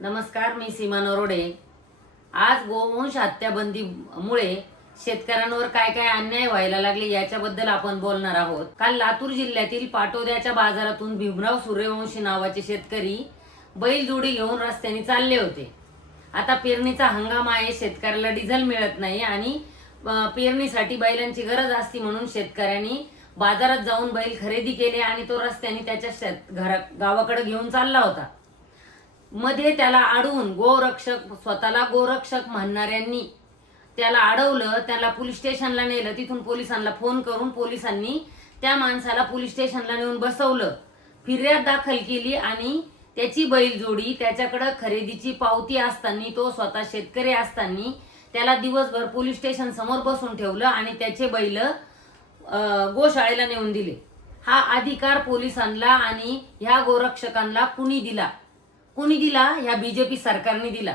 नमस्कार, मी सीमा नरोडे। आज गोवंश हत्याबंदीमुळे शेतकऱ्यांवर काय काय अन्याय व्हायला लागले याच्याबद्दल आपण बोलणार आहोत। काल लातूर जिल्ह्यातील पाटोद्याच्या बाजारातून भीमराव सूर्यवंशी नावाचे शेतकरी बैलजोडी घेऊन रस्त्याने चालले होते। आता पेरणीचा हंगाम आहे, शेतकऱ्याला डिझेल मिळत नाही आणि पेरणीसाठी बैलांची गरज असती म्हणून शेतकऱ्यांनी बाजारात जाऊन बैल खरेदी केले आणि तो रस्त्याने त्याच्या गावाकडे घेऊन चालला होता। मध्ये त्याला अडवून स्वतःला गोरक्षक म्हणणाऱ्यांनी त्याला अडवलं, त्याला पोलीस स्टेशनला नेलं। तिथून पोलिसांना फोन करून पोलिसांनी त्या माणसाला पोलीस स्टेशनला नेऊन बसवलं, फिर्याद दाखल केली आणि त्याची बैलजोडी त्याच्याकडे खरेदीची पावती असताना, तो स्वतः शेतकरी असताना त्याला दिवसभर पोलीस स्टेशन समोर बसून ठेवलं आणि त्याचे बैल गोशाळेला नेऊन दिले। हा अधिकार पोलिसांना आणि ह्या गोरक्षकांना कुणी दिला? ह्या बीजेपी सरकारने दिला।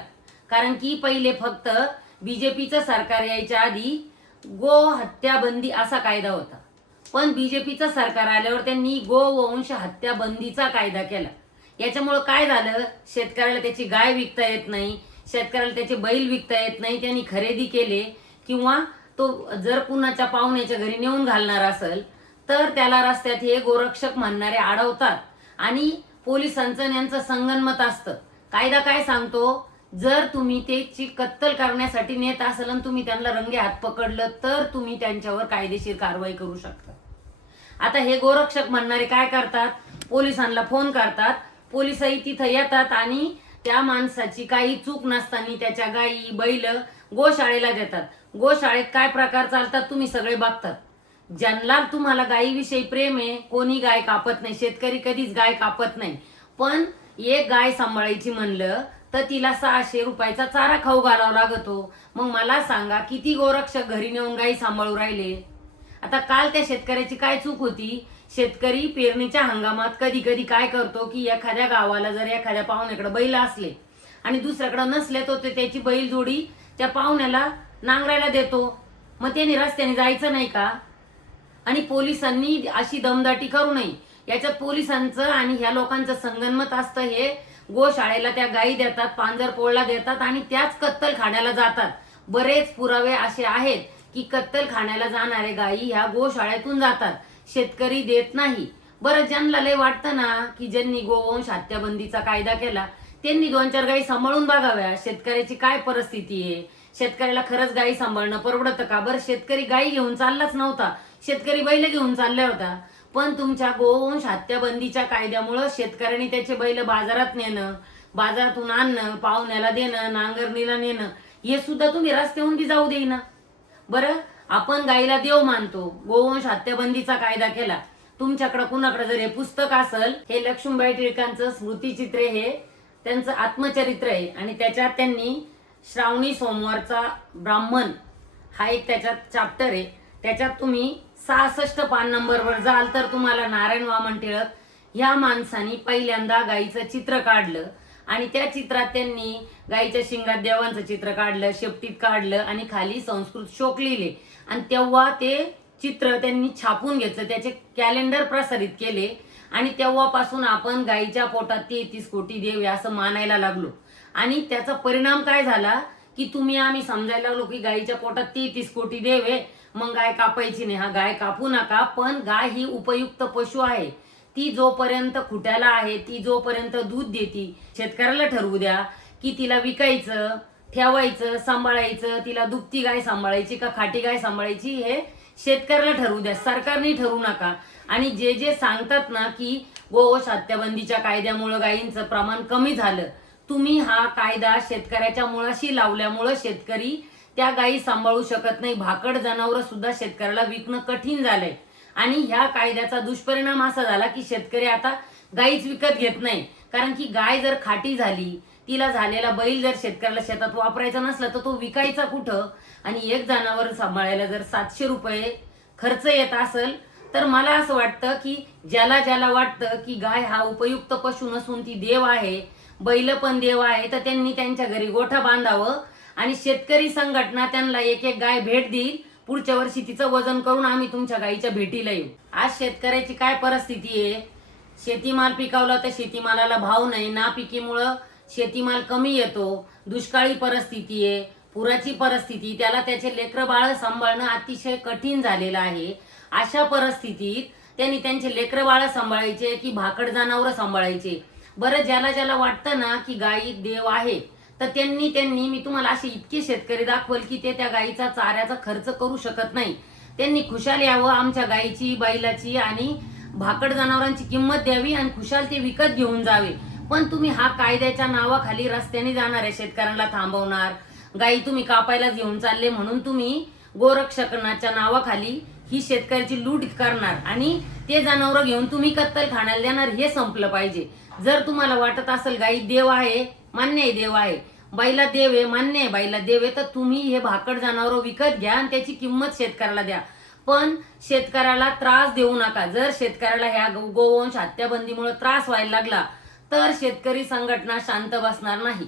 कारण की पहिले फक्त बीजेपीचं सरकार यायच्या आधी गो हत्या बंदी असा कायदा होता, पण बीजेपीचं सरकार आल्यावर त्यांनी गोवंश हत्या बंदीचा कायदा केला। याच्यामुळे काय झालं, शेतकऱ्याला त्याची गाय विकता येत नाही, शेतकऱ्याला त्याचे बैल विकता येत नाही। त्यांनी खरेदी केले किंवा तो जर कुणाच्या पाहुण्याच्या घरी नेऊन घालणार असेल तर त्याला रस्त्यात हे गोरक्षक म्हणणारे अडवतात आणि पोलिसांचं यांचं संगनमत असतं। कायदा काय सांगतो, जर तुम्ही त्याची कत्तल करण्यासाठी नेत असाल आणि तुम्ही त्यांना रंगे हात पकडलं तर तुम्ही त्यांच्यावर कायदेशीर कारवाई करू शकता। आता हे गोरक्षक म्हणणारे काय करतात, पोलिसांना फोन करतात, पोलिसही तिथं येतात आणि त्या माणसाची काही चूक नसताना त्याच्या गायी बैल गोशाळेला देतात। गोशाळेत काय प्रकार चालतात तुम्ही सगळे बघतात। ज्यांना तुम्हाला गायीविषयी प्रेम आहे, कोणी गाय कापत नाही, शेतकरी कधीच गाय कापत नाही, पण एक गाय सांभाळायची म्हणलं तर तिला 600 रुपयाचा चारा खाऊ घालावा लागतो। मग मला सांगा, किती गोरक्षक घरी नेऊन गायी सांभाळू राहिले? आता काल त्या शेतकऱ्याची काय चूक होती? शेतकरी पेरणीच्या हंगामात कधी कधी काय करतो की एखाद्या गावाला जर एखाद्या पाहुण्याकडे बैल असले आणि दुसऱ्याकडे नसले तो त्याची बैल जोडी त्या पाहुण्याला नांगरायला देतो। मग त्याने रस्त्याने जायचं नाही का? आणि पोलिसांनी अशी दमदाटी करू नये। याच्यात पोलिसांचं आणि ह्या लोकांचं संगनमत असतं। हे गोशाळेला त्या गायी देतात, पांजरपोळला देतात आणि त्याच कत्तलखान्याला जातात। बरेच पुरावे असे आहेत की कत्तलखान्याला जाणारे गायी ह्या गोशाळेतून जातात, शेतकरी देत नाही। बरं, ज्यांना लय वाटतं ना की ज्यांनी गोवंश हत्याबंदीचा कायदा केला त्यांनी 2-4 गायी सांभाळून बघाव्या, शेतकऱ्याची काय परिस्थिती आहे, शेतकऱ्याला खरंच गायी सांभाळणं परवडतं का? बरं, शेतकरी गायी घेऊन चाललाच नव्हता, शेतकरी बैल घेऊन चालला होता, पण तुमच्या गोवंश हत्याबंदीच्या कायद्यामुळे शेतकऱ्यांनी त्याचे बैल बाजारात नेणं, बाजारातून आणणं, पाहुण्याला देणं, नांगरणीला नेणं हे सुद्धा तुम्ही रस्त्याहून बी जाऊ देईना। बरं, आपण गायीला देव मानतो, गोवंश हत्याबंदीचा कायदा केला। तुमच्याकडे कुणाकडे जर हे पुस्तक असेल, हे लक्ष्मीबाई टिळकांचं स्मृतिचित्रे, हे त्यांचं आत्मचरित्र आहे आणि त्याच्यात त्यांनी श्रावणी सोमवारचा ब्राह्मण हा एक त्याच्यात चॅप्टर आहे। त्याच्यात तुम्ही 66 पान नंबरवर जाल तर तुम्हाला नारायण वामन टिळक या माणसाने पहिल्यांदा गायीचं चित्र काढलं आणि त्या चित्रात त्यांनी गायीच्या शिंगात देवांचं चित्र काढलं, शेपटीत काढलं आणि खाली संस्कृत श्लोक लिहिले आणि तेव्हा ते चित्र त्यांनी छापून घेतलं, त्याचे कॅलेंडर प्रसारित केले आणि तेव्हापासून आपण गायीच्या पोटात 33 कोटी देव असं मानायला लागलो। आणि त्याचा परिणाम काय झाला की आम्ही समजायला लागलो की गायीच्या पोटात 33 कोटी देव आहे, मग गाय कापायची नाही। हा, गाय कापू नका, पण गाय ही उपयुक्त पशु आहे। ती जोपर्यंत खुट्याला आहे, ती जोपर्यंत दूध देती, शेतकऱ्याला ठरवू द्या की तिला विकायचं, ठेवायचं, सांभाळायचं, तिला दुभती गाय सांभाळायची का खाटी गाय सांभाळायची हे शेतकऱ्याला ठरवू द्या, सरकारने ठरवू नका। आणि जे जे सांगतात ना की गोवंश हत्याबंदीच्या कायद्यामुळे गायींचं प्रमाण कमी झालं, तुम्ही हा कायदा शेतकऱ्याच्या मुळाशी लावल्यामुळे शेतकरी त्या गायी सांभाळू शकत नाही। भाकड जनावर सुद्धा शेतकऱ्याला विकणं कठीण झालंय आणि ह्या कायद्याचा दुष्परिणाम असा झाला की शेतकरी आता गायीच विकत घेत नाही। कारण की गाय जर खाटी झाली, तिला झालेला बैल जर शेतकऱ्याला शेतात वापरायचा नसला तर तो विकायचा कुठं? आणि एक जनावर सांभाळायला जर 700 रुपये खर्च येत असेल तर मला असं वाटतं की ज्याला वाटतं की गाय हा उपयुक्त पशु नसून ती देव आहे, बैल पण देव आहे, तर त्यांनी त्यांच्या घरी गोठा बांधावं आणि शेतकरी संघटना त्यांना एक गाय भेट देईल। पुढच्या वर्षी तिचं वजन करून आम्ही तुमच्या गायीच्या भेटीला येऊ। आज शेतकऱ्याची काय परिस्थिती आहे, शेतीमाल पिकवला तर शेतीमालाला भाव नाही, नापिकीमुळे शेतीमाल कमी येतो, दुष्काळी परिस्थिती आहे, पुराची परिस्थिती, त्याला त्याचे लेकरं बाळ सांभाळणं अतिशय कठीण झालेलं आहे. अशा परिस्थितीत त्यांनी त्यांचे लेकरं बाळ सांभाळायचे की भाकड जनावरं सांभाळायचे. बरं, ज्याला ज्याला वाटतं ना की गायी देव आहे, तर त्यांनी मी तुम्हाला असे इतके शेतकरी दाखवल की ते त्या गायीचा चाऱ्याचा खर्च करू शकत नाही. त्यांनी खुशाल यावं, आमच्या गायीची, बैलाची आणि भाकड जनावरांची किंमत द्यावी आणि खुशाल ते विकत घेऊन जावे. पण तुम्ही हा कायद्याच्या नावाखाली रस्त्याने जाणाऱ्या शेतकऱ्यांना थांबवणार, गायी तुम्ही कापायला घेऊन चालले म्हणून तुम्ही गोरक्षणाच्या नावाखाली ही शेतकऱ्याची लूट करणार आणि ते जनावर घेऊन तुम्ही कत्तलखान्याला देणार. हे संपलं पाहिजे. जर तुम्हाला वाटत असेल गाई देव आहे, मान्य आहे देव आहे, बैला देव आहे, मान्य आहे बैला देव आहे, तर तुम्ही हे भाकड जनावर विकत घ्या आणि त्याची किंमत शेतकऱ्याला द्या. पण शेतकऱ्याला त्रास देऊ नका. जर शेतकऱ्याला ह्या गोवंश हत्याबंदीमुळे त्रास व्हायला लागला तर शेतकरी संघटना शांत बसणार नाही.